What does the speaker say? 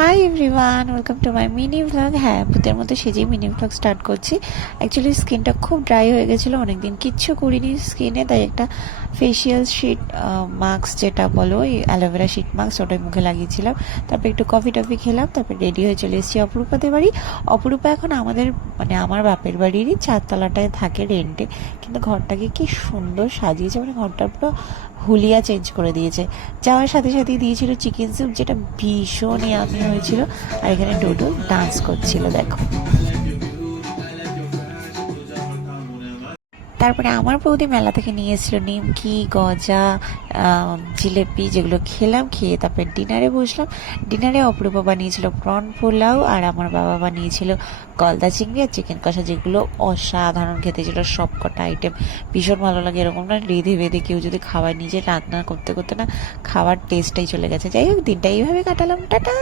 Hi everyone, welcome to my mini vlog. হ্যাঁ, ভূতের মতো সেজেই মিনি ভ্লগ স্টার্ট করছি। অ্যাকচুয়ালি স্কিনটা খুব ড্রাই হয়ে গেছিলো, অনেকদিন কিচ্ছু করিনি স্কিনে, তাই একটা ফেসিয়াল শিট মাস্ক যেটা বলো, এই অ্যালোভেরা শিট মাস্ক, ওটাই মুখে লাগিয়েছিলাম। তারপর একটু কফি টফি খেলাম, তারপর রেডি হয়ে চলে এসেছি অপরূপাদের বাড়ি। অপরূপা এখন আমাদের মানে আমার বাপের বাড়িরই 4 তলাটায় থাকে রেন্টে, কিন্তু ঘরটাকে কি সুন্দর সাজিয়েছে, মানে ঘরটা পুরো হুলিয়া চেঞ্জ করে দিয়েছে। যাওয়ার সাথে সাথেই দিয়েছিল চিকেন স্যুপ, যেটা ভীষণ ইয়ামি হয়েছিল। আর এখানে ডোডো ডান্স করছিল, দেখো। তারপরে আমার বৌদি মেলা থেকে নিয়ে এসেছিলো নিমকি, গজা, জিলেপি, যেগুলো খেলাম। খেয়ে তারপরে ডিনারে বসলাম। ডিনারে অপরূপা বানিয়েছিল প্রন পোলাও, আর আমার বাবা বানিয়েছিল গলদা চিংড়ি আর চিকেন কষা, যেগুলো অসাধারণ খেতে ছিল। সব কটা আইটেম ভীষণ ভালো লাগে। এরকম না রেঁধে বেঁধে কেউ যদি খাবার নিজে রান্না করতে করতে না খাবার টেস্টটাই চলে গেছে। যাই হোক, দিনটা এইভাবে কাটালাম। টাটা।